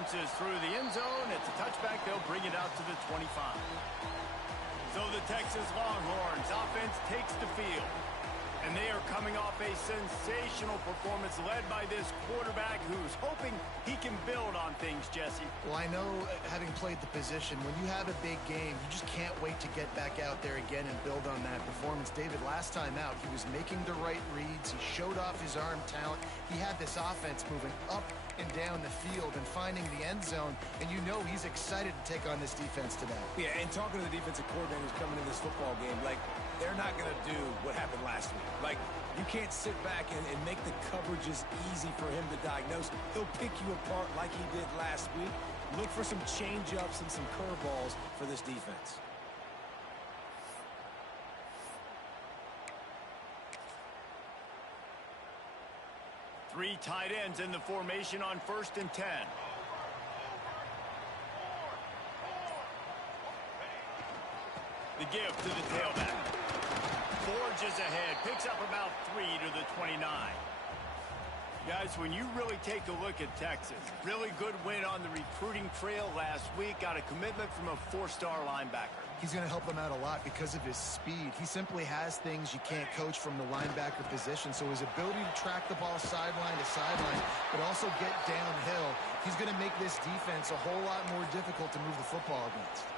bounces through the end zone. It's a touchback. They'll bring it out to the 25. So the Texas Longhorns offense takes the field. And they are coming off a sensational performance led by this quarterback who's hoping he can build on things, Jesse. Well, I know, having played the position, when you have a big game, you just can't wait to get back out there again and build on that performance. David, last time out, he was making the right reads. He showed off his arm talent. He had this offense moving up and down the field and finding the end zone, and you know he's excited to take on this defense today. Yeah, and talking to the defensive coordinators coming into this football game, like, they're not going to do what happened last week. Like, you can't sit back and make the coverages easy for him to diagnose. He'll pick you apart like he did last week. Look for some change-ups and some curveballs for this defense. Three tight ends in the formation on 1st and 10. The give to the tailback. Forges ahead, picks up about 3 to the 29. Guys, when you really take a look at Texas, really good win on the recruiting trail last week, got a commitment from a 4-star linebacker. He's going to help them out a lot because of his speed. He simply has things you can't coach from the linebacker position. So his ability to track the ball sideline to sideline, but also get downhill, he's going to make this defense a whole lot more difficult to move the football against.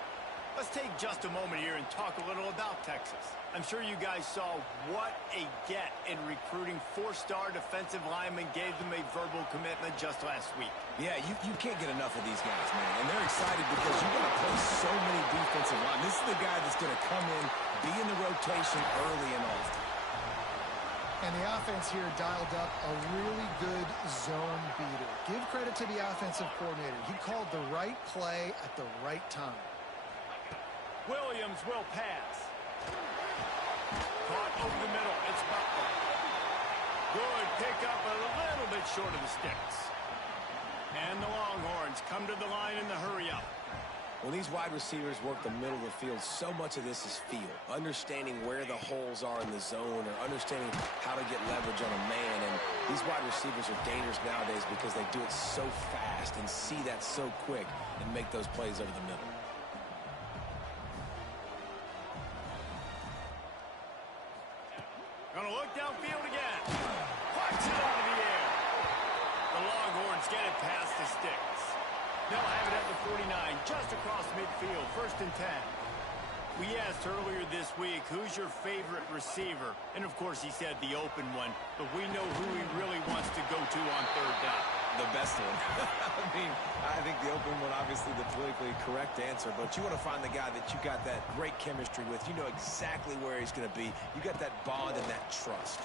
Let's take just a moment here and talk a little about Texas. I'm sure you guys saw what a get in recruiting. 4-star defensive linemen gave them a verbal commitment just last week. Yeah, you can't get enough of these guys, man. And they're excited because you're going to play so many defensive linemen. This is the guy that's going to come in, be in the rotation early and often. And the offense here dialed up a really good zone beater. Give credit to the offensive coordinator. He called the right play at the right time. Williams will pass. Caught over the middle. It's Butler. Good pickup, a little bit short of the sticks. And the Longhorns come to the line in the hurry-up. When these wide receivers work the middle of the field, so much of this is feel. Understanding where the holes are in the zone or understanding how to get leverage on a man. And these wide receivers are dangerous nowadays because they do it so fast and see that so quick and make those plays over the middle. Gonna look downfield again. Parks it out of the air. The Longhorns get it past the sticks. They'll have it at the 49, just across midfield, 1st and 10. We asked earlier this week, who's your favorite receiver? And of course he said the open one, but we know who he really wants to go to on 3rd down. The best one. I think the open one, obviously the politically correct answer, but you want to find the guy that you got that great chemistry with. You know exactly where he's going to be. You got that bond and that trust.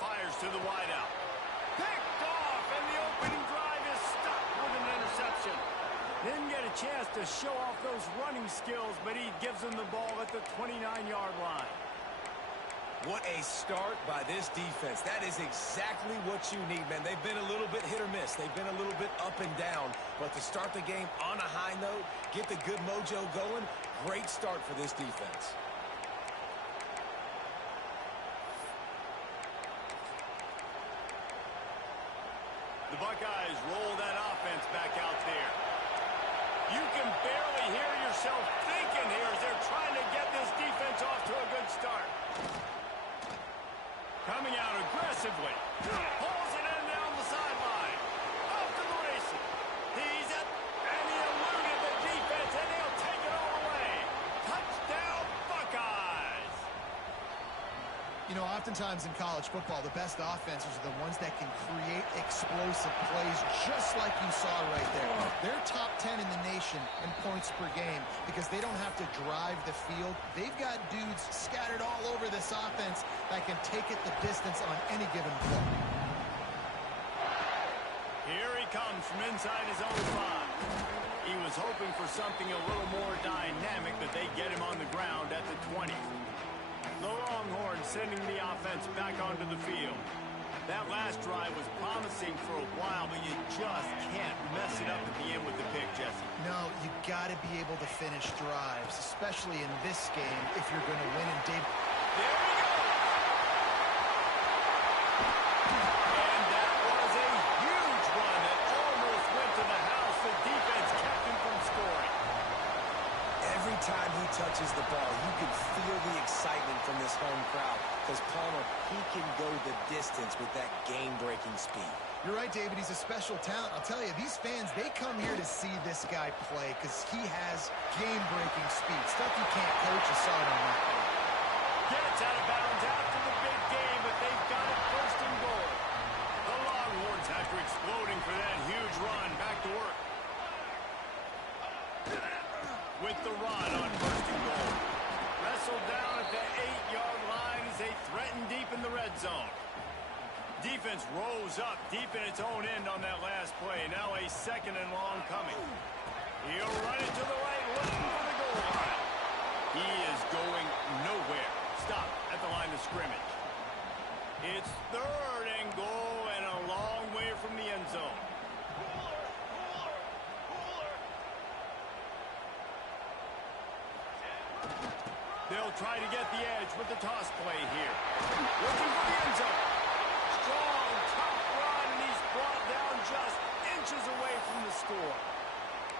Fires to the wideout. Picked off, and the opening drive is stuck with an interception. Didn't get a chance to show off those running skills, but he gives them the ball at the 29-yard line. What a start by this defense. That is exactly what you need, man. They've been a little bit hit or miss. They've been a little bit up and down. But to start the game on a high note, get the good mojo going, great start for this defense. The Buckeyes roll that offense back out there. You can barely hear yourself thinking here as they're trying to get this defense off to a good start. Coming out aggressively. Pulls it in down the sideline. Off to the races. He's up, and he eluded the defense, and he'll take it all away. Touchdown, Buckeyes. You know, oftentimes in college football, the best offenses are the ones that can create explosive plays, just like you saw right there. They're top 10 in the nation in points per game because they don't have to drive the field. They've got dudes scattered all over this offense that can take it the distance on any given play. Here he comes from inside his own 5. He was hoping for something a little more dynamic, but they get him on the ground at the 20. The Longhorns sending the offense back onto the field. That last drive was promising for a while, but you just can't mess it up at the end with the pick, Jesse. No, you got to be able to finish drives, especially in this game if you're going to win. And Dave, there he goes. And that was a huge run that almost went to the house. touches the ball, you can feel the excitement from this home crowd because Palmer, he can go the distance with that game-breaking speed. You're right, David. He's a special talent. I'll tell you, these fans, they come here to see this guy play because he has game-breaking speed. Stuff you can't coach. You saw it on that play. Gets out of bounds after the big game, but they've got it first and goal. The Longhorns, after exploding for that huge run, back to work. With the run on first and goal. Wrestled down at the 8-yard line as they threaten deep in the red zone. Defense rose up deep in its own end on that last play. Now a second and long coming. He'll run it to the right, looking for the goal line. He is going nowhere. Stop at the line of scrimmage. It's third and goal and a long way from the end zone. They'll try to get the edge with the toss play here. Looking for the end zone. Strong, tough run, and he's brought down just inches away from the score.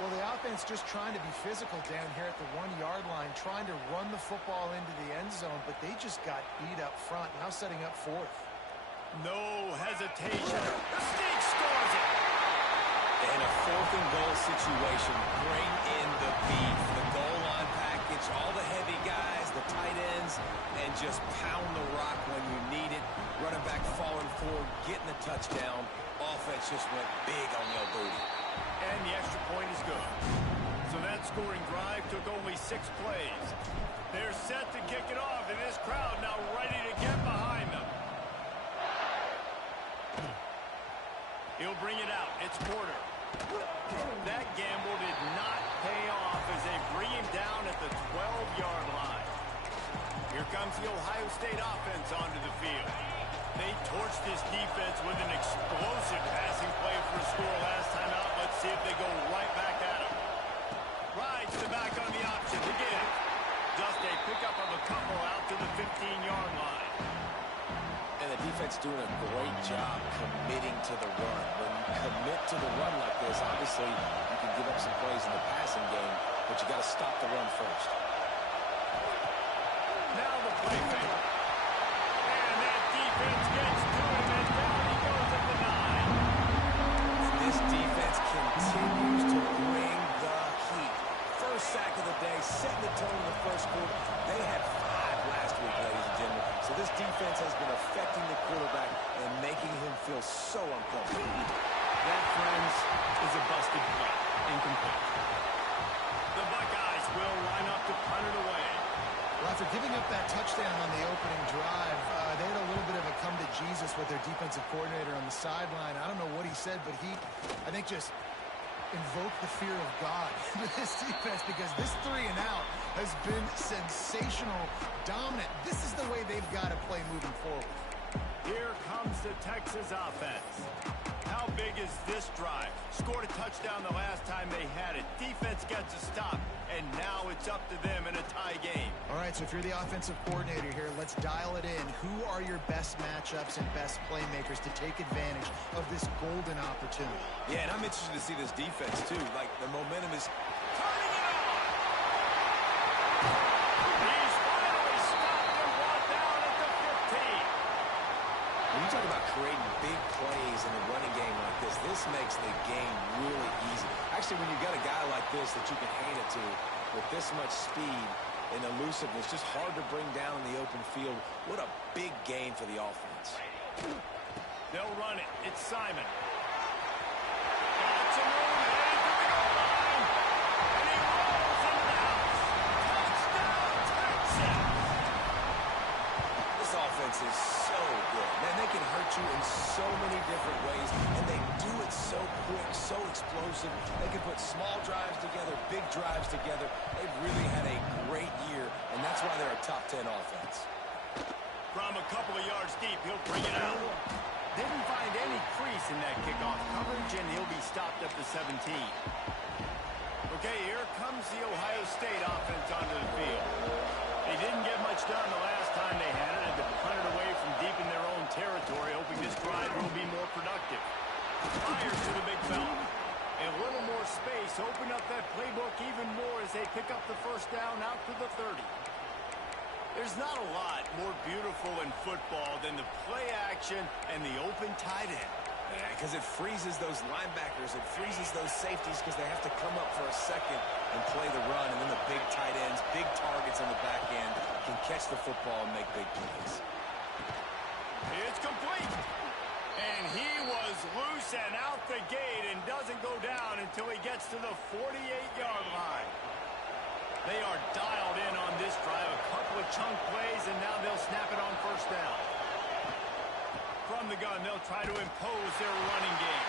Well, the offense just trying to be physical down here at the 1-yard line, trying to run the football into the end zone, but they just got beat up front, now setting up fourth. No hesitation. Sneak scores it. In a fourth and goal situation, bring in the beef, the goal line package, all the heavy guys, the tight ends, and just pound the rock when you need it. Running back falling forward, getting the touchdown. Offense just went big on your booty. And the extra point is good. So that scoring drive took only 6 plays. They're set to kick it off, and this crowd now ready to get behind them. He'll bring it out. It's Porter. That gamble did not pay off as they bring him down at the 12-yard line. Here comes the Ohio State offense onto the field. They torched this defense with an explosive passing play for a score last time out. Let's see if they go right back at him. Rides the back on the option to get it. Just a pickup of a couple out to the 15-yard line. And the defense doing a great job committing to the run. When you commit to the run like this, obviously you can give up some plays in the passing game, but you got to stop the run first. Now the play fake. And that defense gets to him, and down he goes at the 9. This defense continues to bring the heat. First sack of the day, setting the tone in the first quarter. They had 5 last week, ladies and gentlemen. So this defense has been affecting the quarterback and making him feel so uncomfortable. That, friends, is a busted play. Incomplete. The Buckeyes will line up to punt it away. Well, after giving up that touchdown on the opening drive, they had a little bit of a come to Jesus with their defensive coordinator on the sideline. I don't know what he said, but he, I think, just invoked the fear of God with this defense because this 3 and out has been sensational, dominant. This is the way they've got to play moving forward. Here comes the Texas offense. How big is this drive? Scored a touchdown the last time they had it. Defense gets a stop, and now it's up to them in a tie game. All right, so if you're the offensive coordinator here, let's dial it in. Who are your best matchups and best playmakers to take advantage of this golden opportunity? Yeah, and I'm interested to see this defense, too. Like, the momentum is Turning it on! He's finally stopped and brought down at the 15. When you talk about creating big plays in a running game like this makes the game really easy. Actually, when you've got a guy like this that you can hand it to with this much speed and elusiveness, just hard to bring down in the open field. What a big game for the offense. They'll run it. It's Simon. Got some room headed to the goal line. And he rolls into the house. Touchdown, Texas! This offense is so good. Man, they can hurt you in so many different ways, and they do it so quick, so explosive. They can put small drives together, big drives together. They've really had a great year, and that's why they're a top 10 offense. From a couple of yards deep, he'll bring it out. Didn't find any crease in that kickoff coverage, and he'll be stopped at the 17. Okay, here comes the Ohio State offense onto the field. They didn't get much done the last time they had it, and to punt it away from deep in their own territory, hoping this drive will be more productive. Fires to the big fella. A little more space defense open up that playbook even more as they pick up the first down out to the 30. There's not a lot more beautiful in football than the play action and the open tight end. Because it freezes those linebackers, it freezes those safeties because they have to come up for a second and play the run, and then the big tight ends, big targets on the back end can catch the football and make big plays. It's complete. And he was loose and out the gate and doesn't go down until he gets to the 48-yard line. They are dialed in on this drive, a couple of chunk plays, and now they'll snap it on first down. From the gun, they'll try to impose their running game.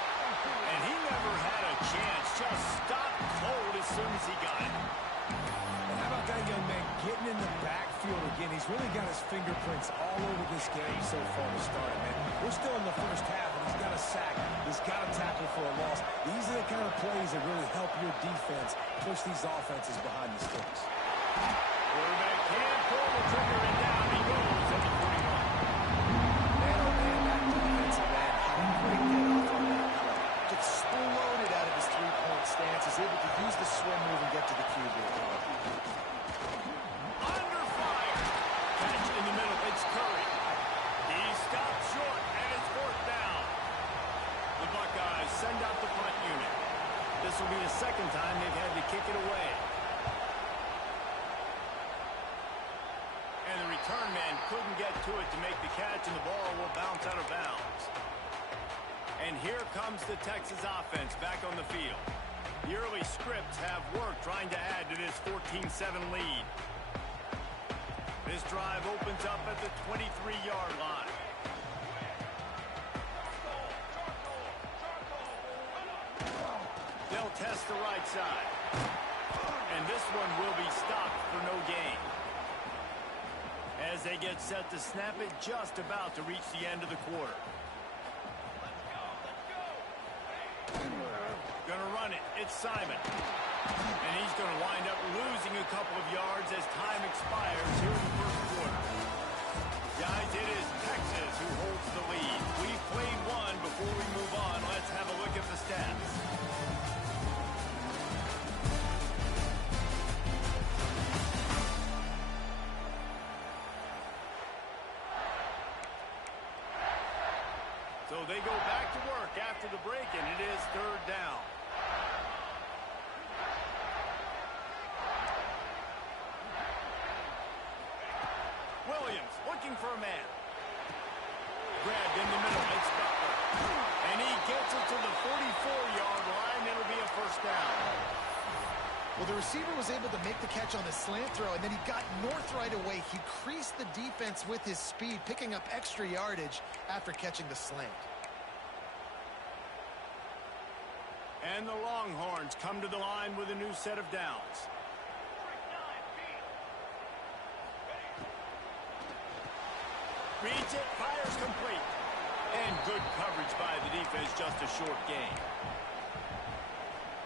And he never had a chance, just stopped cold as soon as he got it. And how about that young man getting in the backfield again? He's really got his fingerprints all over this game so far to start it, man. We're still in the first half, and he's got a sack. He's got a tackle for a loss. These are the kind of plays that really help your defense push these offenses behind the sticks. Quarterback can't pull the trigger, and down he goes at the 41. Man, oh man, that defensive man had a great get off on that play. Exploded out of his three-point stance. Is able to use the swim move and get to the QB. Under fire. Catch in the middle. It's Curry. He stopped short, and it's fourth down. The Buckeyes send out the punt unit. This will be the second time they've had to kick it away. And the return man couldn't get to it to make the catch, and the ball will bounce out of bounds. And here comes the Texas offense back on the field. The early scripts have worked trying to add to this 14-7 lead. This drive opens up at the 23-yard line. They'll test the right side. And this one will be stopped for no gain. As they get set to snap it, just about to reach the end of the quarter. Gonna run it. It's Simon. And he's going to wind up losing a couple of yards as time expires here in the first quarter. Guys, it is Texas who holds the lead. We've played one. Before we move on, let's have a look at the stats. So they go back to work after the break, and it is third down. Williams looking for a man. Grabbed in the middle. It's Butler. And he gets it to the 44-yard line. It'll be a first down. Well, the receiver was able to make the catch on the slant throw, and then he got north right away. He creased the defense with his speed, picking up extra yardage after catching the slant. And the Longhorns come to the line with a new set of downs. Reads it, fires complete. And good coverage by the defense, just a short gain.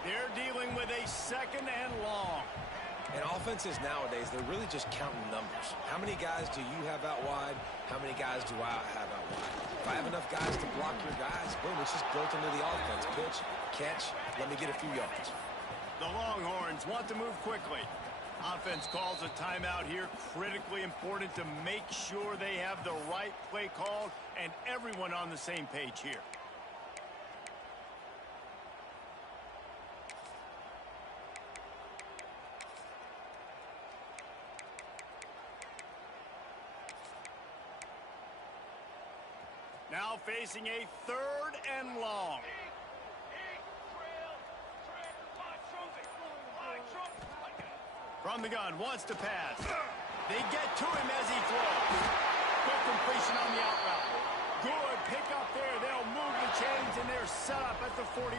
They're dealing with a second and long. And offenses nowadays, they're really just counting numbers. How many guys do you have out wide? How many guys do I have out wide? If I have enough guys to block your guys, boom, it's just built into the offense. Pitch, catch, let me get a few yards. The Longhorns want to move quickly. Offense calls a timeout here. Critically important to make sure they have the right play called and everyone on the same page here. Now facing a third and long. From the gun, wants to pass. They get to him as he throws. Quick completion on the out route. Good pick up there. They'll move the chains, and they're set up at the 41.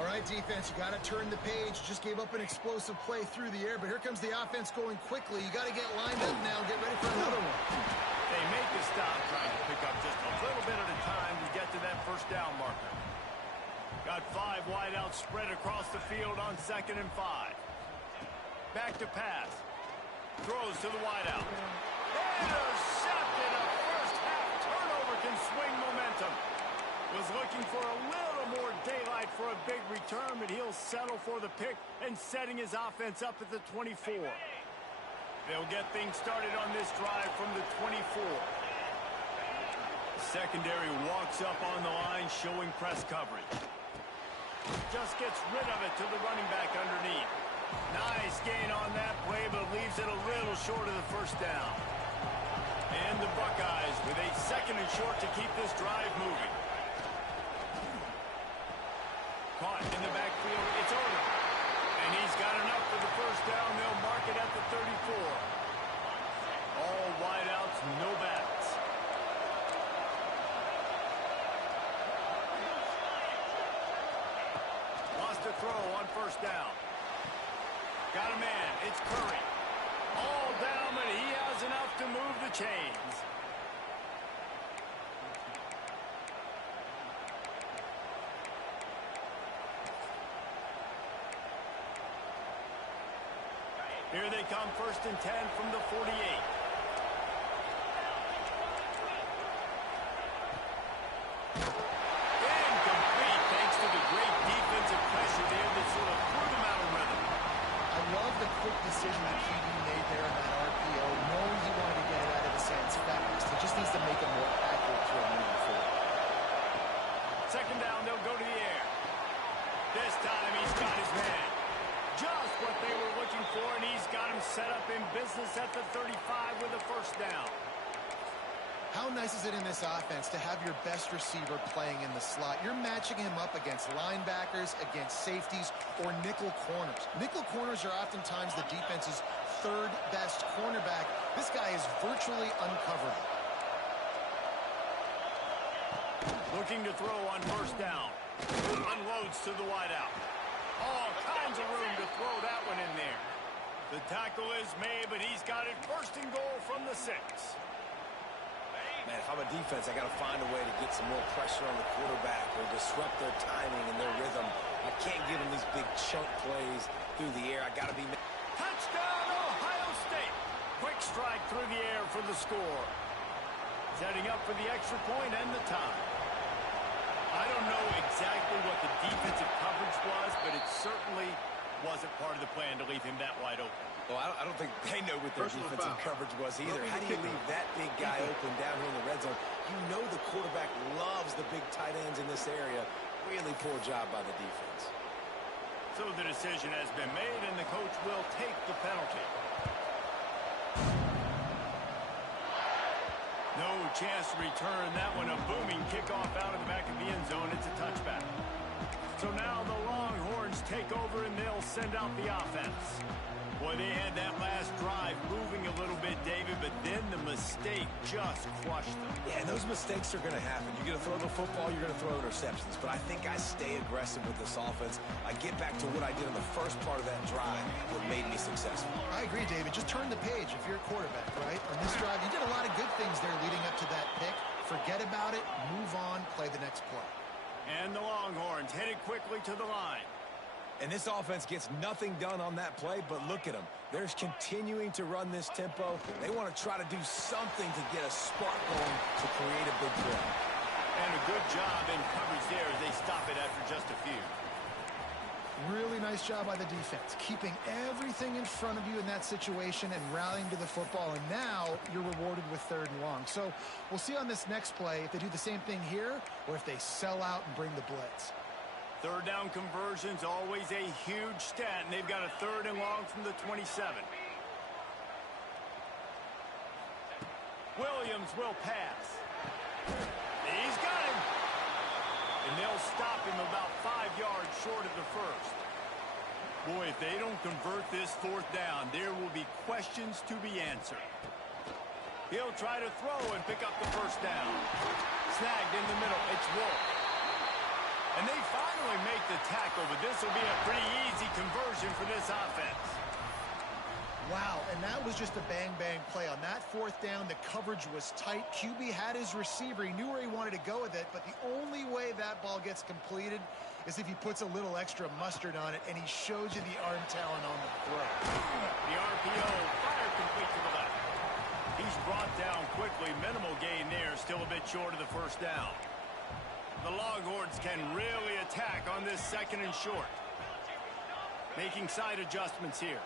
All right, defense, you got to turn the page. Just gave up an explosive play through the air, but here comes the offense going quickly. You got to get lined up now and get ready for another one. They make the stop, trying to pick up just a little bit at a time to get to that first down marker. Got 5 wideouts spread across the field on 2nd and 5. Back to pass. Throws to the wideout. Intercepted. A first half turnover can swing momentum. Was looking for a little more daylight for a big return, but he'll settle for the pick and setting his offense up at the 24. They'll get things started on this drive from the 24. Secondary walks up on the line, showing press coverage. Just gets rid of it to the running back underneath. Nice gain on that play, but leaves it a little short of the first down. And the Buckeyes with a 2nd and short to keep this drive moving. Caught in the backfield, it's over. And he's got enough for the first down. They'll mark it at the 34. All wideouts, no backs. Lost a throw on first down. Got a man, it's Curry. All down, but he has enough to move the chains. Here they come, 1st and 10 from the 48. Incomplete, thanks to the great defensive pressure there that sort of threw them out of rhythm. I love the quick decision that QB made there in that RPO, knowing he wanted to get it out of his hands fast. He just needs to make a more accurate throw moving forward. 2nd down, they'll go to the air. This time he's got his man. Just what they were looking for, and he's got him set up in business at the 35 with a first down. How nice is it in this offense to have your best receiver playing in the slot? You're matching him up against linebackers, against safeties, or nickel corners. Nickel corners are oftentimes the defense's 3rd best cornerback. This guy is virtually uncoverable. Looking to throw on first down. Unloads to the wideout. All kinds of room to throw that one in there. The tackle is made, but he's got it 1st and goal from the 6. Man, if I'm a defense, I got to find a way to get some more pressure on the quarterback or disrupt their timing and their rhythm. I can't give them these big chunk plays through the air. I got to be... Touchdown, Ohio State! Quick strike through the air for the score. Setting up for the extra point and the tie. I don't know exactly what the defensive coverage was, but it certainly wasn't part of the plan to leave him that wide open. Well, I don't think they know what their defensive coverage was either. How do you leave that big guy open down here in the red zone? You know the quarterback loves the big tight ends in this area. Really poor job by the defense. So the decision has been made, and the coach will take the penalty. No chance to return that one. A booming kickoff out of the back of the end zone. It's a touchback. So now the Longhorns take over, and they'll send out the offense. Boy, they had that last drive moving a little bit, David, but then the mistake just crushed them. Yeah, and those mistakes are going to happen. You're going to throw the football, you're going to throw interceptions. But I think I stay aggressive with this offense. I get back to what I did in the first part of that drive that made me successful. I agree, David. Just turn the page if you're a quarterback, right? On this drive, you did a lot of good things there leading up to that pick. Forget about it, move on, play the next play. And the Longhorns headed quickly to the line. And this offense gets nothing done on that play, but look at them. They're continuing to run this tempo. They want to try to do something to get a spark going to create a big play. And a good job in coverage there as they stop it after just a few. Really nice job by the defense, keeping everything in front of you in that situation and rallying to the football. And now you're rewarded with 3rd and long. So we'll see on this next play if they do the same thing here or if they sell out and bring the blitz. 3rd down conversion's always a huge stat, and they've got a 3rd and long from the 27. Williams will pass. He's got him. And they'll stop him about 5 yards short of the first. Boy, if they don't convert this 4th down, there will be questions to be answered. He'll try to throw and pick up the first down. Snagged in the middle. It's Wolf. And they finally make the tackle, but this will be a pretty easy conversion for this offense. Wow, and that was just a bang-bang play. On that 4th down, the coverage was tight. QB had his receiver. He knew where he wanted to go with it, but the only way that ball gets completed is if he puts a little extra mustard on it, and he shows you the arm talent on the throw. The RPO, fire complete to the left. He's brought down quickly. Minimal gain there, still a bit short of the first down. The Longhorns can really attack on this second and short. Making side adjustments here.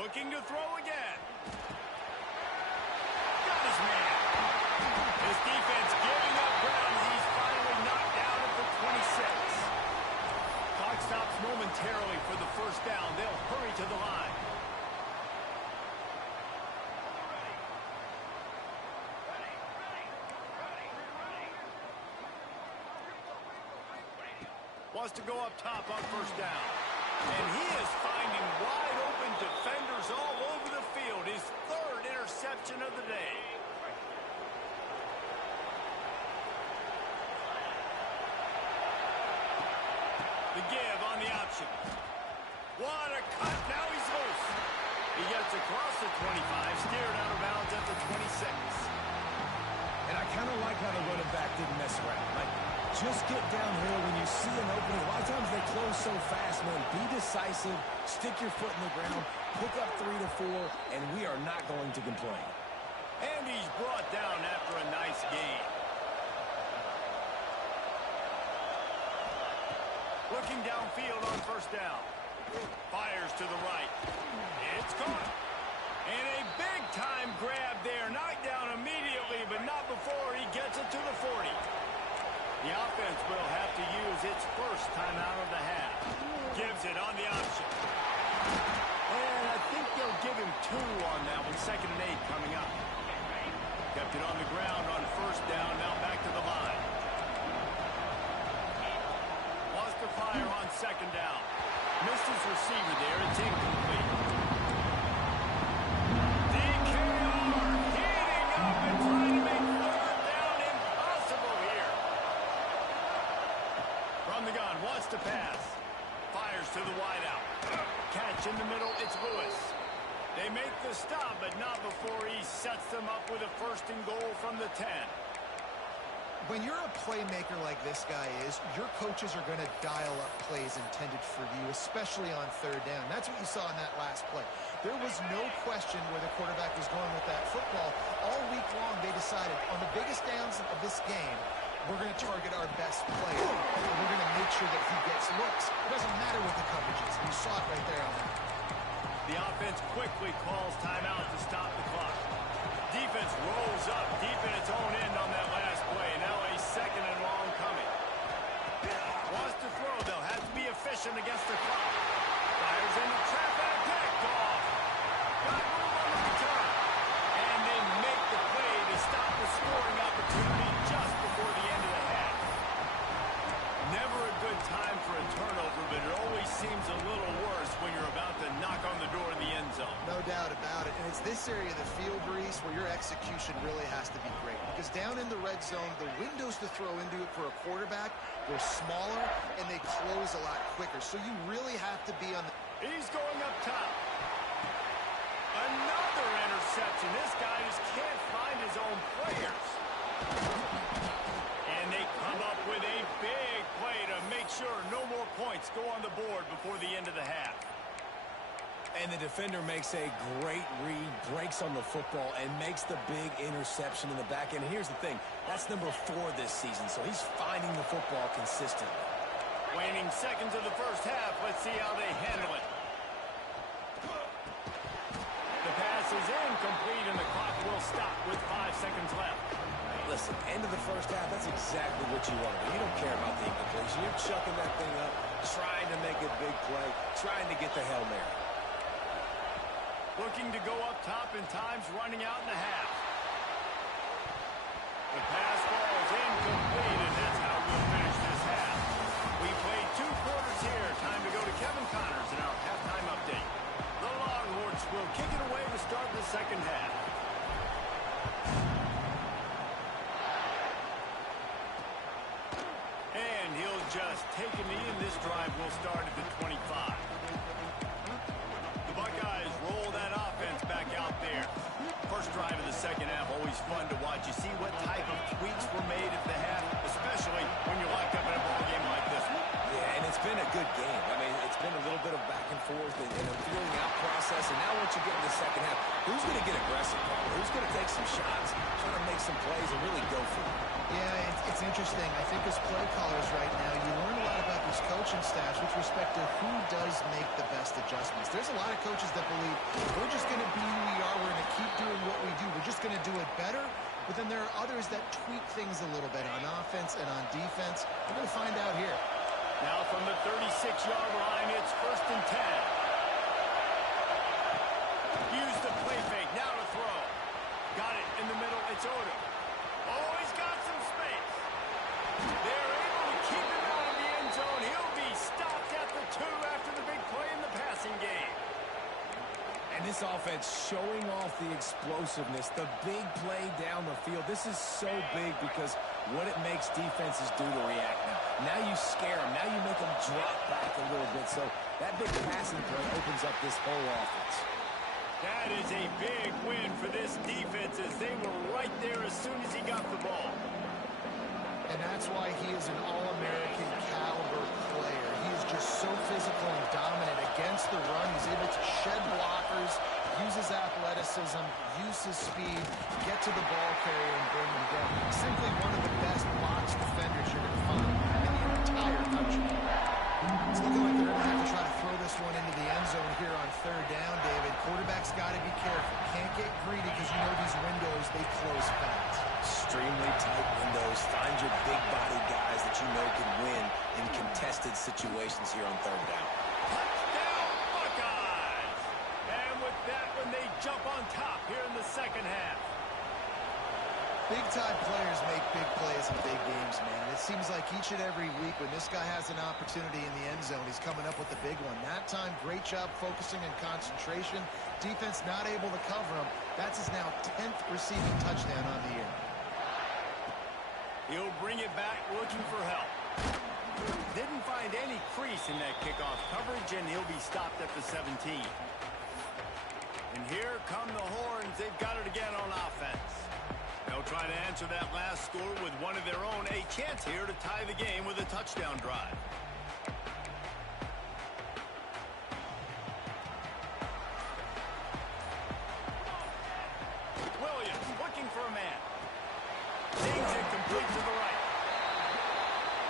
Looking to throw again. Got his man. His defense giving up ground as he's finally knocked down at the 26. Clock stops momentarily for the first down. They'll hurry to the line. Wants to go up top on first down. And he is finding wide open defenders all over the field. His third interception of the day. The give on the option. What a cut. Now he's loose. He gets across the 25, steered out of bounds at the 26. And I kind of like how the running back didn't mess around. Like, just get downhill when you see an opening. A lot of times they close so fast, man. Be decisive, stick your foot in the ground, pick up 3 to 4, and we are not going to complain. And he's brought down after a nice gain. Looking downfield on first down. Fires to the right. It's caught. And a big-time grab there. Knocked down immediately, but not before he gets it to the 40. The offense will have to use its first timeout of the half. Gives it on the option. And I think they'll give him 2 on that one. 2nd and 8 coming up. Kept it on the ground on first down. Now back to the line. Wants to fire on 2nd down. Missed his receiver there. It's incomplete. Wants to pass. Fires to the wideout. Catch in the middle. It's Lewis. They make the stop, but not before he sets them up with a 1st and goal from the 10. When you're a playmaker like this guy is, your coaches are going to dial up plays intended for you, especially on 3rd down. That's what you saw in that last play. There was no question where the quarterback was going with that football. All week long, they decided on the biggest downs of this game, we're going to target our best player. We're going to make sure that he gets looks. It doesn't matter what the coverage is. You saw it right there on that. The offense quickly calls timeout to stop the clock. Defense rolls up deep in its own end on that last play. Now a 2nd and long coming. Wants to throw. They'll have to be efficient against the clock. Fires into traffic. Picked off. Got room on the return. And they make the play to stop the scoring opportunity just before the end of the half. Never a good time for a turnover, but it always seems a little worse when you're about to knock on the door in the end zone. No doubt about it. And it's this area of the field, Reese, where your execution really has to be great. Because down in the red zone, the windows to throw into it for a quarterback were smaller, and they close a lot quicker. So you really have to be on the... He's going up top. Another interception. This guy just can't find his own players. And they come up with a big play to make sure no more points go on the board before the end of the half. And the defender makes a great read, breaks on the football, and makes the big interception in the back end. And here's the thing, that's number 4 this season, so he's finding the football consistently. Waning seconds of the first half. Let's see how they handle it. The pass is incomplete, and the clock will stop with 5 seconds left. Listen, end of the first half, that's exactly what you want to do. You don't care about the incompletion. You're chucking that thing up, trying to make a big play, trying to get the Hail Mary. Looking to go up top, and time's running out in the half. The pass falls incomplete, and that's how we'll finish this half. We played 2 quarters here. Time to go to Kevin Connors in our halftime update. The Longhorns will kick it away to start the second half. And he'll just take a knee, and this drive will start at the 25. The Buckeyes roll that offense back out there. First drive of the second half always fun to watch. You see what type of tweaks were made at the half, especially when you're locked up in a ball game like this one. Yeah, and it's been a good game. I mean, it's been a little bit of back and forth and a feeling out process. And now once you get in the second half, who's going to get aggressive? Who's going to take some shots, try to make some plays, and really go for it? Yeah, it's interesting. I think as play callers right now, you learn a lot about these coaching staffs with respect to who does make the best adjustments. There's a lot of coaches that believe we're just going to be who we are. We're going to keep doing what we do. We're just going to do it better. But then there are others that tweak things a little bit on offense and on defense. We're going to find out here. Now from the 36-yard line, it's 1st and 10. Use the play fake. Now to throw. Got it in the middle. It's Odom. Oh, he's got some space. They're able to keep him out of the end zone. He'll be stopped at the 2 after the big play in the passing game. And this offense showing off the explosiveness, the big play down the field. This is so big because what it makes defenses do to react now. Now you scare them. Now you make them drop back a little bit. So that big passing play opens up this whole offense. That is a big win for this defense as they were right there as soon as he got the ball. And that's why he is an All-American caliber player. He is just so physical and dominant against the run. He's able to shed blockers, use his athleticism, use his speed, get to the ball carrier and bring him down. Simply one of the best box defenders you're going to find in the entire country. It's looking like they're going to have to try to throw this one into the end zone here on 3rd down, David. Quarterback's got to be careful. Can't get greedy because you know these windows, they close fast. Extremely tight windows. Find your big body guys that you know can win in contested situations here on 3rd down. Touchdown, Buckeyes! And with that one, they jump on top here in the second half. Big-time players make big plays in big games, man. It seems like each and every week when this guy has an opportunity in the end zone, he's coming up with the big one. That time, great job focusing and concentration. Defense not able to cover him. That's his now 10th receiving touchdown on the year. He'll bring it back looking for help. Didn't find any crease in that kickoff coverage, and he'll be stopped at the 17. And here come the Horns. They've got it again on offense. They'll try to answer that last score with one of their own. A chance here to tie the game with a touchdown drive. Williams looking for a man. Things incomplete to the right.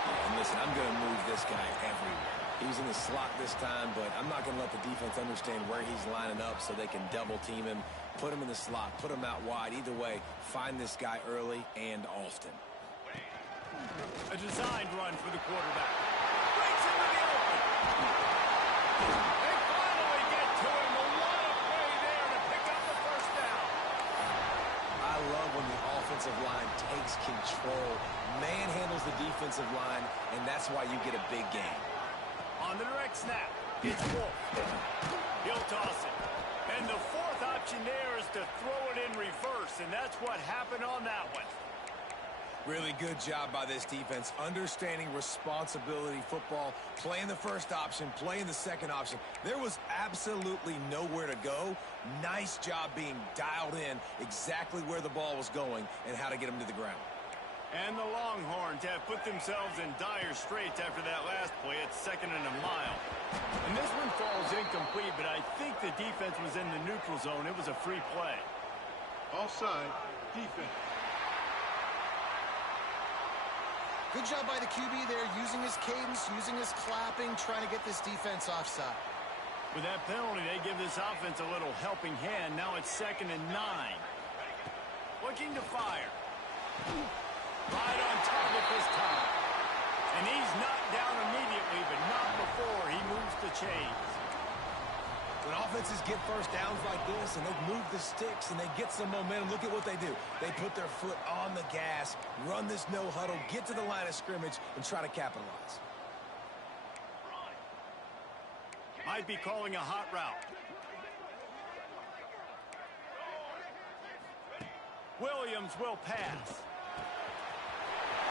And listen, I'm going to move this guy everywhere. He's in the slot this time, but I'm not going to let the defense understand where he's lining up so they can double team him, put him in the slot, put him out wide. Either way, find this guy early and often. A designed run for the quarterback. Breaks into the open. They finally get to him. A lot of play there to pick up the 1st down. I love when the offensive line takes control, manhandles the defensive line, and that's why you get a big game. On the direct snap, it's Wolf. He'll toss it. And the 4th option there is to throw it in reverse, and that's what happened on that one. Really good job by this defense, understanding responsibility football, playing the 1st option, playing the 2nd option. There was absolutely nowhere to go. Nice job being dialed in exactly where the ball was going and how to get him to the ground. And the Longhorns have put themselves in dire straits after that last play. It's 2nd and a mile. And this one falls incomplete, but I think the defense was in the neutral zone. It was a free play. Offside, defense. Good job by the QB there, using his cadence, using his clapping, trying to get this defense offside. With that penalty, they give this offense a little helping hand. Now it's 2nd and 9. Looking to fire. Right on target this time. And he's knocked down immediately, but not before he moves the chains. When offenses get 1st downs like this and they move the sticks and they get some momentum, look at what they do. They put their foot on the gas, run this no huddle, get to the line of scrimmage, and try to capitalize. Might be calling a hot route. Williams will pass.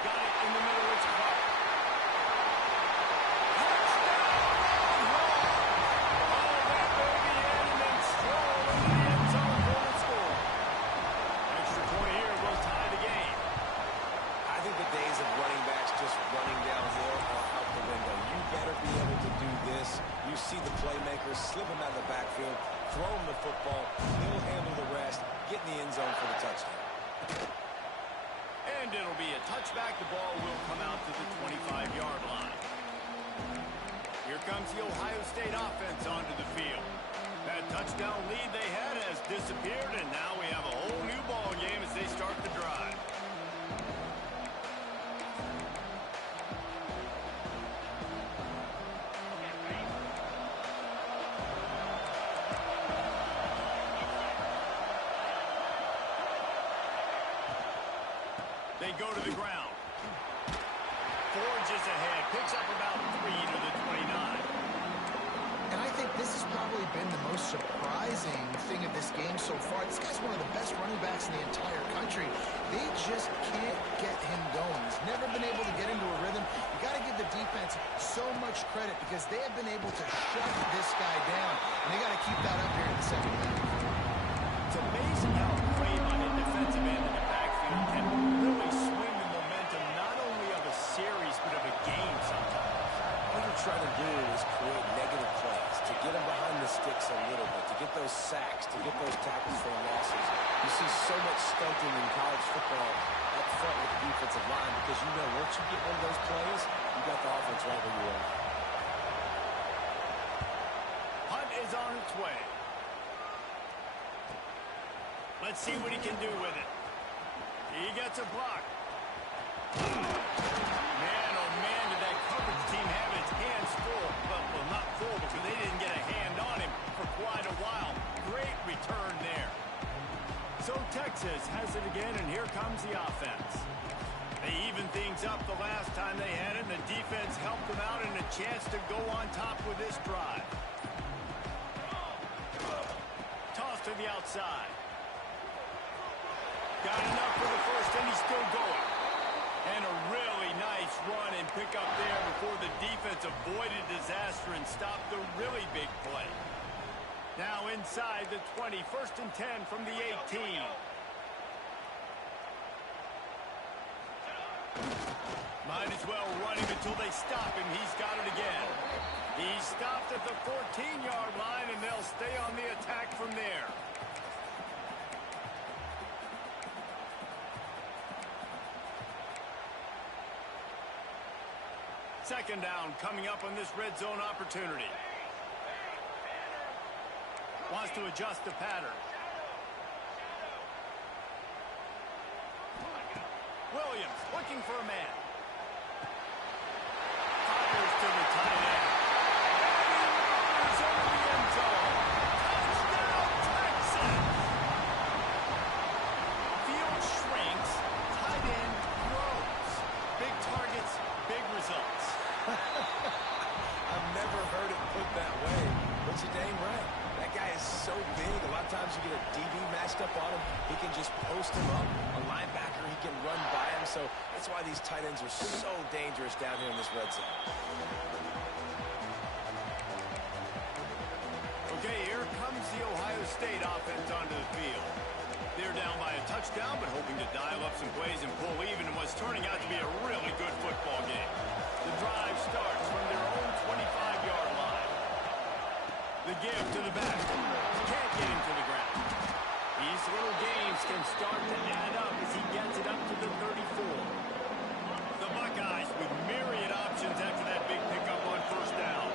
Got it in the middle. It's caught. playmakers, slip him out of the backfield, throw him the football, he'll handle the rest, get in the end zone for the touchdown. And it'll be a touchback. The ball will come out to the 25-yard line. Here comes the Ohio State offense onto the field. That touchdown lead they had has disappeared, and now we have a whole new ball game as they start the drive. They go to the ground. Forges ahead, picks up about 3 to the 29. And I think this has probably been the most surprising thing of this game so far. This guy's one of the best running backs in the entire country. They just can't get him going. He's never been able to get into a rhythm. You got to give the defense so much credit because they have been able to shut this guy down. And they got to keep that up here in the second half. It's amazing how a play by the defensive end in the backfield can really swing the momentum not only of a series but of a game sometimes. What you're trying to do is create negative plays, to get them behind the sticks a little bit, to get those sacks, to get those tackles for losses. You see so much stunting in college football up front with the defensive line because you know once you get one of those plays, you got the offense right where you are. Hunt is on its way. Let's see what he can do with it. He gets a block. Man, oh man, did that coverage team have its hands full. Well, not full because they didn't get a hand on him for quite a while. Great return there. So Texas has it again, and here comes the offense. They evened things up the last time they had it, and the defense helped them out and a chance to go on top with this drive. Toss to the outside. Got enough for the first, and he's still going. And a really nice run and pick up there before the defense avoided disaster and stopped the really big play. Now inside the 20, 1st and 10 from the 18. Might as well run him until they stop him. He's got it again. He's stopped at the 14-yard line, and they'll stay on the attack from there. Second down coming up on this red zone opportunity. Wants to adjust the pattern. Williams looking for a man. Fires to the tight end. And he runs over the end zone. Touchdown, Texas! Field shrinks. Tight end grows. Big targets, big results. I've never heard it put that way, but you're dang right. That guy is so big. A lot of times you get a DB matched up on him. He can just post him up. A linebacker, he can run by him. So that's why these tight ends are so dangerous down here in this red zone. Okay, here comes the Ohio State offense onto the field. They're down by a touchdown, but hoping to dial up some plays and pull even in what's turning out to be a really good football game. The drive starts from their own 25-yard line. The give to the back. Can't get him to the ground. These little games can start to add up as he gets it up to the 34. The Buckeyes with myriad options after that big pickup on 1st down.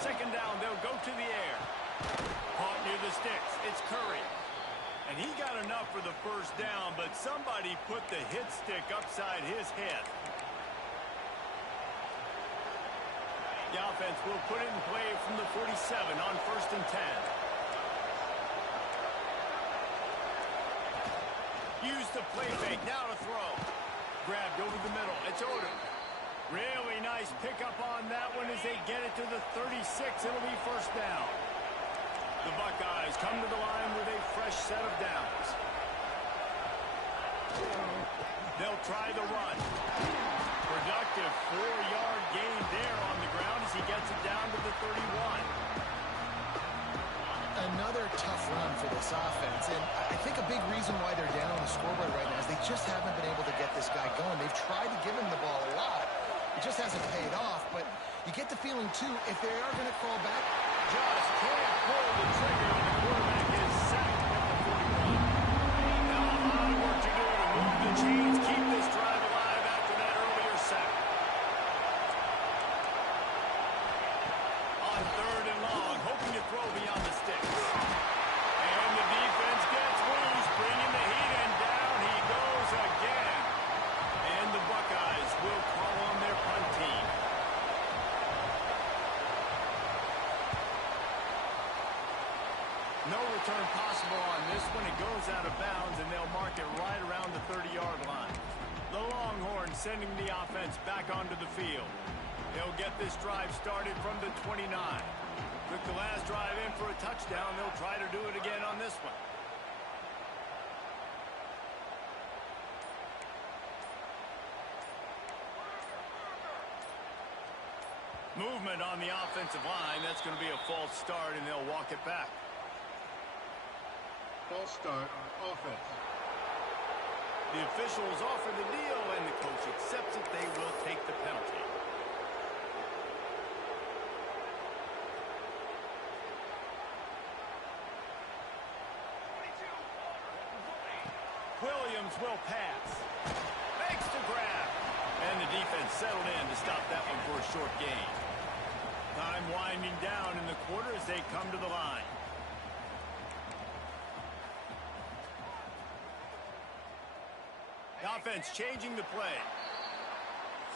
Second down, they'll go to the air. Caught near the sticks. It's Curry. And he got enough for the 1st down, but somebody put the hit stick upside his head. The offense will put it in play from the 47 on 1st and 10. Use the play fake. Now to throw. Grabbed over the middle. It's Odom. Really nice pickup on that one as they get it to the 36. It'll be 1st down. The Buckeyes come to the line with a fresh set of downs. They'll try the run. Productive 4-yard gain there on the ground as he gets it down to the 31. Another tough run for this offense, and I think a big reason why they're down on the scoreboard right now is they just haven't been able to get this guy going. They've tried to give him the ball a lot. It just hasn't paid off, but you get the feeling, too, if they are going to crawl back. Just can't pull the trigger, and the quarterback is sacked at the 41. Now a lot of work to do to move the chains, keep this drive alive after that earlier sack. On 3rd and long, hoping to throw beyond the sticks. And the defense gets loose, bringing the heat, and down he goes again. And the Buckeyes will call on their punt team. No return possible on this one. It goes out of bounds, and they'll mark it right around the 30-yard line. The Longhorns sending the offense back onto the field. They'll get this drive started from the 29. Took the last drive in for a touchdown. They'll try to do it again on this one. Movement on the offensive line. That's going to be a false start, and they'll walk it back. False start, offense. The officials offer the deal, and the coach accepts it. They will take the penalty. Williams will pass. Makes the grab. And the defense settled in to stop that one for a short gain. Time winding down in the quarter as they come to the line. The offense changing the play.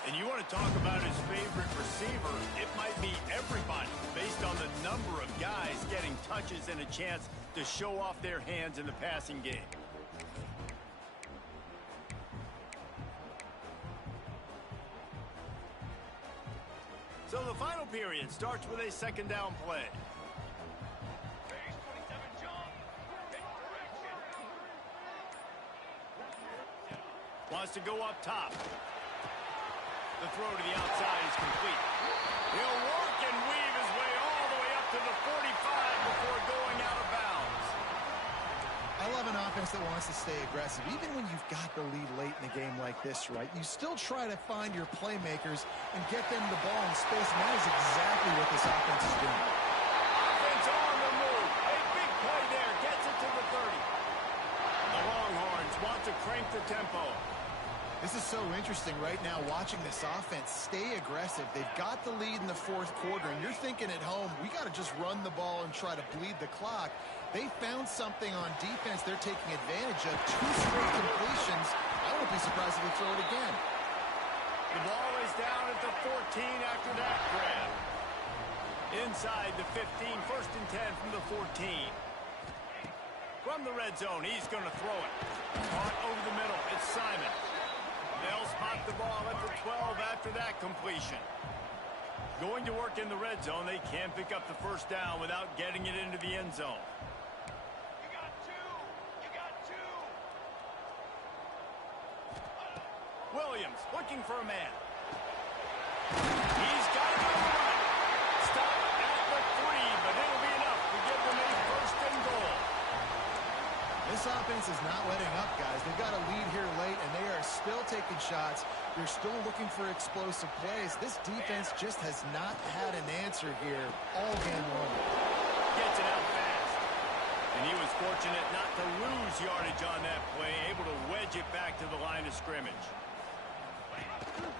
And you want to talk about his favorite receiver, it might be everybody based on the number of guys getting touches and a chance to show off their hands in the passing game. So the final period starts with a 2nd down play. Wants to go up top. The throw to the outside is complete. He'll work and weave his way all the way up to the 45 before going out of bounds. I love an offense that wants to stay aggressive. Even when you've got the lead late in a game like this, right, you still try to find your playmakers and get them the ball in space, and that is exactly what this offense is doing. Offense on the move. A big play there. Gets it to the 30. The Longhorns want to crank the tempo. This is so interesting right now, watching this offense stay aggressive. They've got the lead in the 4th quarter, and you're thinking at home, we got to just run the ball and try to bleed the clock. They found something on defense they're taking advantage of. 2 straight completions. I won't be surprised if they throw it again. The ball is down at the 14 after that grab. Inside the 15, 1st and 10 from the 14. From the red zone, he's going to throw it. Caught over the middle. It's Simon. They'll spot the ball at the 12 after that completion. Going to work in the red zone. They can't pick up the 1st down without getting it into the end zone. You got 2. You got 2. Williams looking for a man. He's got it on the right. Stop at the 3, but it'll be enough to give them a 1st and goal. This offense is not letting up, guys. They've got a lead here late, and they are still taking shots. They're still looking for explosive plays. This defense just has not had an answer here all game long. Gets it out fast. And he was fortunate not to lose yardage on that play, able to wedge it back to the line of scrimmage.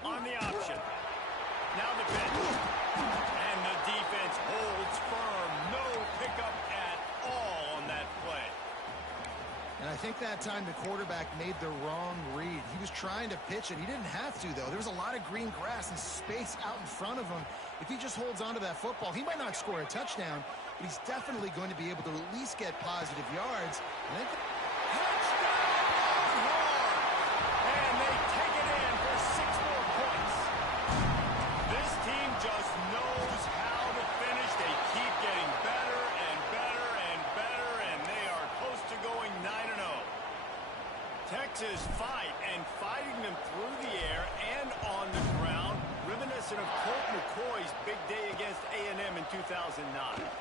On the option. Now the pitch. And the defense holds firm. No pickup at all on that play. And I think that time the quarterback made the wrong read. He was trying to pitch it. He didn't have to, though. There was a lot of green grass and space out in front of him. If he just holds onto that football, he might not score a touchdown, but he's definitely going to be able to at least get positive yards. Touchdown, Longhorns! And they take it in for 6 more points. This team just knows how to finish. They keep getting better and better and better, and they are close to going 9-0. Texas fighting them through the air and on the ground, reminiscent of Colt McCoy's big day against A&M in 2009.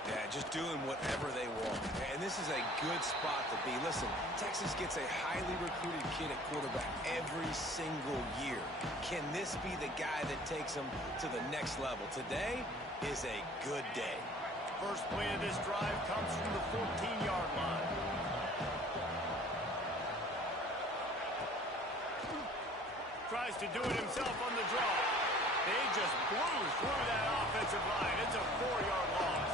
Yeah, just doing whatever they want. And this is a good spot to be. Listen, Texas gets a highly recruited kid at quarterback every single year. Can this be the guy that takes them to the next level? Today is a good day. First play of this drive comes from the 14-yard line. Tries to do it himself on the draw. They just blew through that offensive line. It's a 4-yard loss.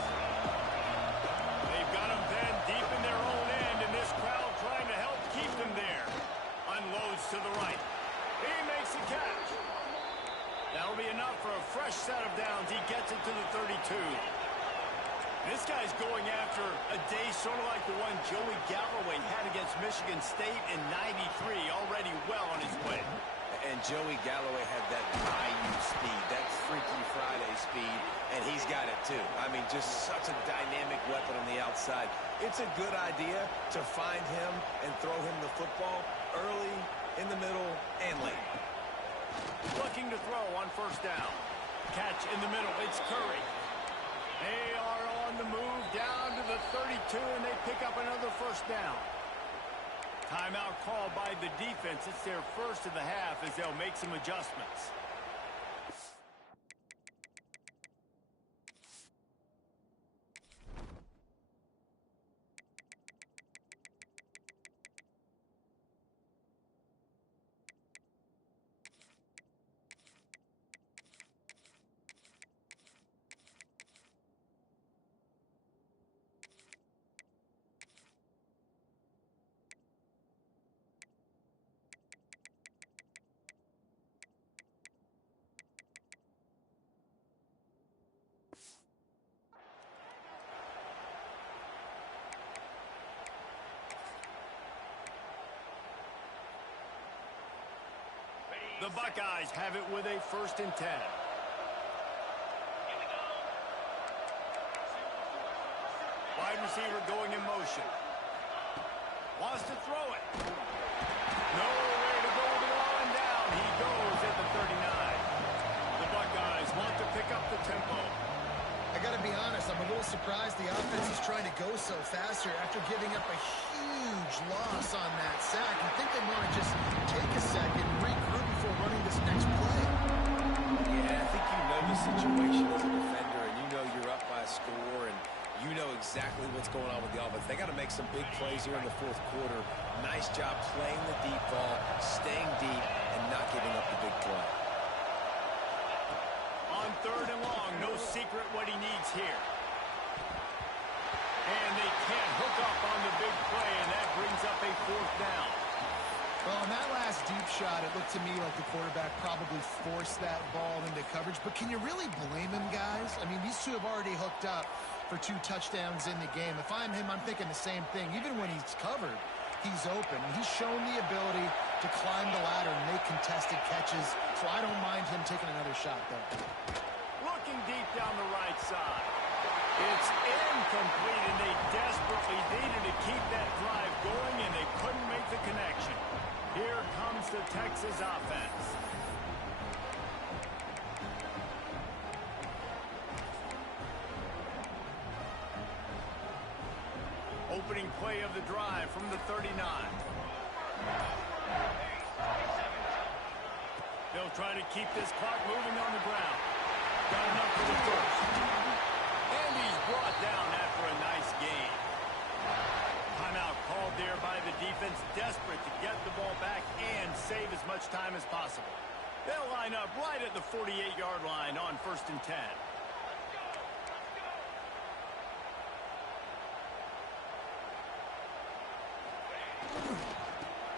They've got him then deep in their own end, and this crowd trying to help keep them there. Unloads to the right. He makes the catch. That'll be enough for a fresh set of downs. He gets it to the 32. This guy's going after a day sort of like the one Joey Galloway had against Michigan State in '93, already well on his way. And Joey Galloway had that Bayou speed, that Freaky Friday speed, and he's got it too. I mean, just such a dynamic weapon on the outside. It's a good idea to find him and throw him the football early, in the middle, and late. Looking to throw on first down. Catch in the middle. It's Curry. They are on the move down to the 32, and they pick up another first down. Timeout called by the defense. It's their first of the half as they'll make some adjustments. The Buckeyes have it with a 1st and 10. Wide receiver going in motion. Wants to throw it. Nowhere to go with the ball and down. He goes at the 39. The Buckeyes want to pick up the tempo. I got to be honest, I'm a little surprised the offense is trying to go so fast here after giving up a huge loss on that sack. You think they want to just take a second, regroup before running this next play. Yeah, I think you know the situation as a defender, and you know you're up by a score, and you know exactly what's going on with the offense. They got to make some big plays here in the 4th quarter. Nice job playing the deep ball, staying deep, and not giving up the big play. On 3rd and long, no secret what he needs here. And they can't hook up on the big play, and that brings up a 4th down. Well, on that last deep shot, it looked to me like the quarterback probably forced that ball into coverage. But can you really blame him, guys? I mean, these two have already hooked up for 2 touchdowns in the game. If I'm him, I'm thinking the same thing. Even when he's covered, he's open. He's shown the ability to climb the ladder and make contested catches. So I don't mind him taking another shot, though. Looking deep down the right side. It's incomplete, and they desperately needed to keep that drive going, and they couldn't make the connection. Here comes the Texas offense. Opening play of the drive from the 39. They'll try to keep this clock moving on the ground. Got enough for the first. And he's brought down after a nice gain. Timeout called there by the defense, desperate to get the ball back and save as much time as possible. They'll line up right at the 48-yard line on 1st and 10.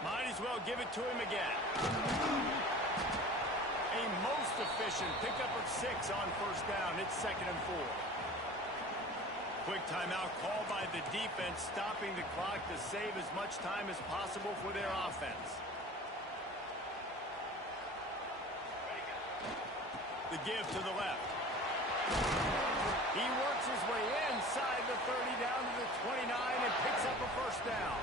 Might as well give it to him again. A most efficient pickup of 6 on 1st down. It's 2nd and 4. Quick timeout called by the defense, stopping the clock to save as much time as possible for their offense. The give to the left. He works his way inside the 30 down to the 29 and picks up a 1st down.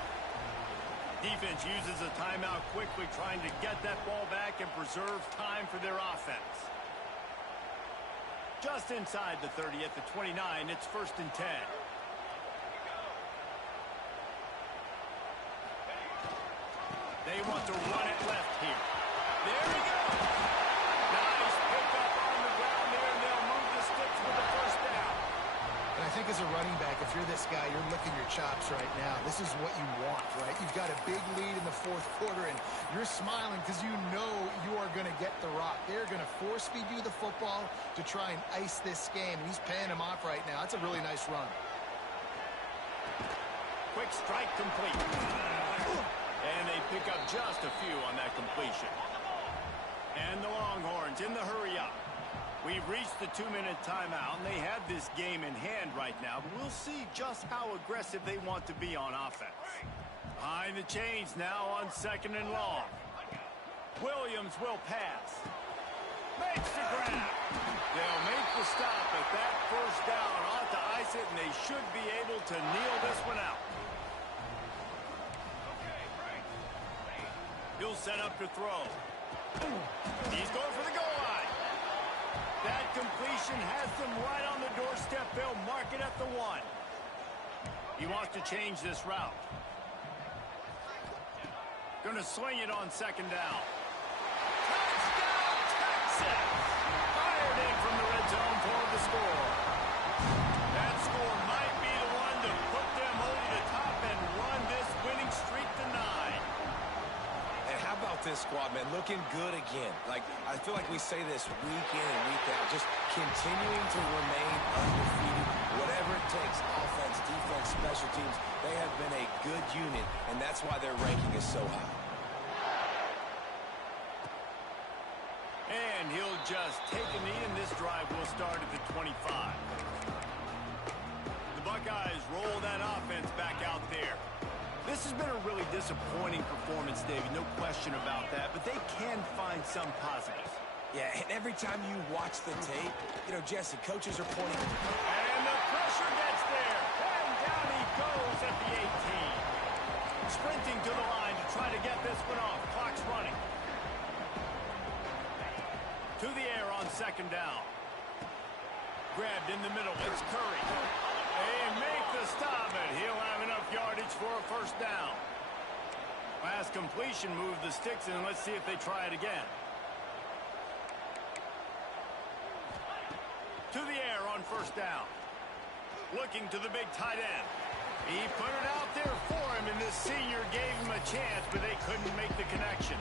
Defense uses a timeout quickly, trying to get that ball back and preserve time for their offense. Just inside the 30 at the 29, it's 1st and 10. want to run it left here. There he goes. Nice pickup on the ground there, and they'll move the sticks with the first down. And I think as a running back, if you're this guy, you're licking your chops right now. This is what you want, right? You've got a big lead in the fourth quarter, and you're smiling because you know you are going to get the rock. They're going to force-feed you the football to try and ice this game, and he's paying him off right now. That's a really nice run. Quick strike complete. And they pick up just a few on that completion. And the Longhorns in the hurry-up. We've reached the 2-minute timeout, and they have this game in hand right now. But we'll see just how aggressive they want to be on offense. Behind the chains now on 2nd and long. Williams will pass. Makes the grab. They'll make the stop at that first down. Ought to ice it, and they should be able to kneel this one out. He'll set up to throw. He's going for the goal line. That completion has them right on the doorstep. They'll mark it at the 1. He wants to change this route. Going to swing it on 2nd down. Touchdown, Texas! Fired in from the red zone for the score. That score might be the one to put them over the top and run this winning streak to 9. And how about this squad, man? Looking good again. Like, I feel like we say this week in and week out. Just continuing to remain undefeated. Whatever it takes, offense, defense, special teams, they have been a good unit, and that's why their ranking is so high. And he'll just take a knee, and this drive will start at the 25. The Buckeyes roll that offense back out there. This has been a really disappointing performance, David, no question about that, but they can find some positives. Yeah, and every time you watch the tape, you know, Jesse, coaches are pointing. And the pressure gets there, and down he goes at the 18. Sprinting to the line to try to get this one off. Clock's running. To the air on 2nd down. Grabbed in the middle, it's Curry. They make the stop, and he'll have enough yardage for a first down. Last completion moved the sticks, and let's see if they try it again. To the air on 1st down. Looking to the big tight end. He put it out there for him, and this senior gave him a chance, but they couldn't make the connection.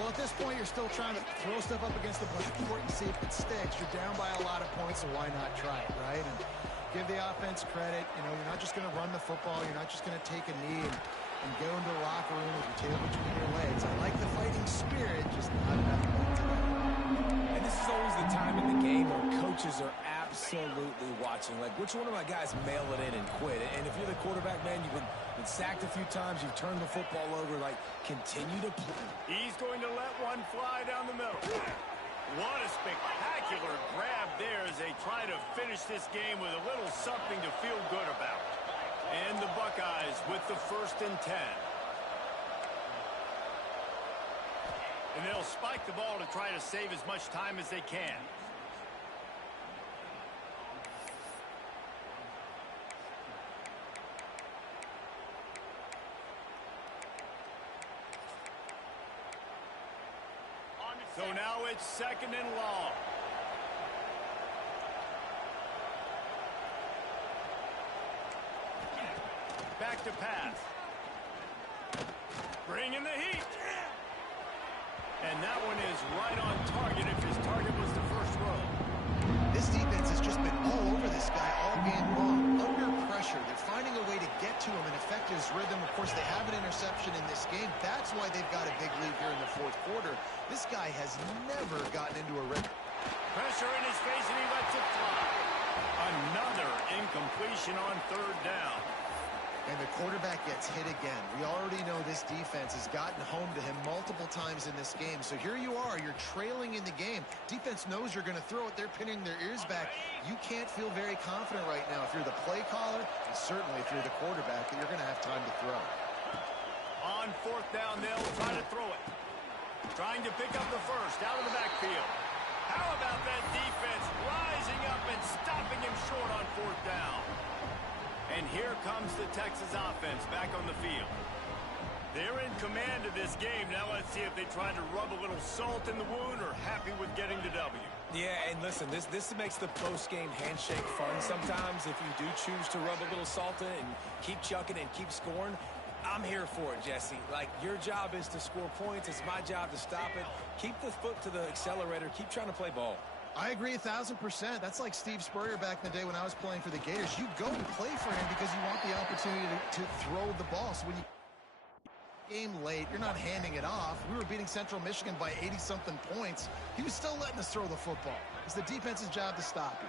Well, at this point, you're still trying to throw stuff up against the blackboard and see if it sticks. You're down by a lot of points, so why not try it, right? And give the offense credit. You know, you're not just going to run the football. You're not just going to take a knee and go into the locker room with your tail between your legs. I like the fighting spirit, just not enough points. And this is always the time in the game where coaches are absolutely watching. Like, which one of my guys mail it in and quit? And if you're the quarterback, man, you've been sacked a few times, you've turned the football over, like, continue to play. He's going to let one fly down the middle. What a spectacular grab there as they try to finish this game with a little something to feel good about. And the Buckeyes with the 1st and 10. And they'll spike the ball to try to save as much time as they can. So now it's 2nd and long. Back to pass. Bringing the heat. And that one is right on target if his target was the first row. This defense has just been all over this guy all game long. Under pressure, they're finding a way to get to him and affect his rhythm. Of course, they have an interception in this game. That's why they've got a big lead here in the 4th quarter. This guy has never gotten into a rhythm. Pressure in his face, and he lets it fly. Another incompletion on 3rd down. And the quarterback gets hit again. We already know this defense has gotten home to him multiple times in this game. So here you are, you're trailing in the game. Defense knows you're going to throw it. They're pinning their ears back. You can't feel very confident right now if you're the play caller, and certainly if you're the quarterback, that you're going to have time to throw. On 4th down, they'll try to throw it. Trying to pick up the first out of the backfield. How about that defense rising up and stopping him short on 4th down? And here comes the Texas offense back on the field. They're in command of this game. Now let's see if they try to rub a little salt in the wound or happy with getting the W. Yeah, and listen, this makes the post-game handshake fun sometimes. If you do choose to rub a little salt in and keep chucking and keep scoring, I'm here for it, Jesse. Like, your job is to score points. It's my job to stop it. Keep the foot to the accelerator. Keep trying to play ball. I agree 1,000%. That's like Steve Spurrier back in the day when I was playing for the Gators. You go and play for him because you want the opportunity to throw the ball. So when you game late, you're not handing it off. We were beating Central Michigan by 80-something points. He was still letting us throw the football. It's the defense's job to stop you.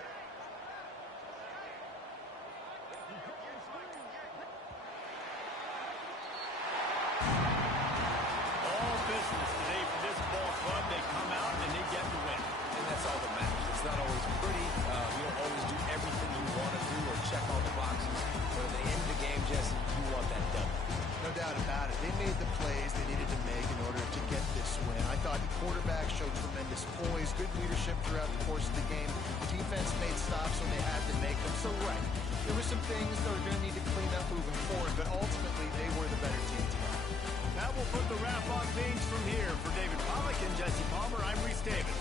All business today for this ball club. They come out and they get the win. And that's all that matters. It's not always pretty. You don't always do everything you want to do or check all the boxes. But at the end of the game, Jesse, you want that done. No doubt about it. They made the plays they needed to make in order to get this win. I thought the quarterback showed tremendous poise, good leadership throughout the course of the game. The defense made stops when they had to make them. So, right, there were some things that are going to need to clean up moving forward, but ultimately they were the better team tonight. That will put the wrap on things from here. For David Pollack and Jesse Palmer, I'm Reese Davis.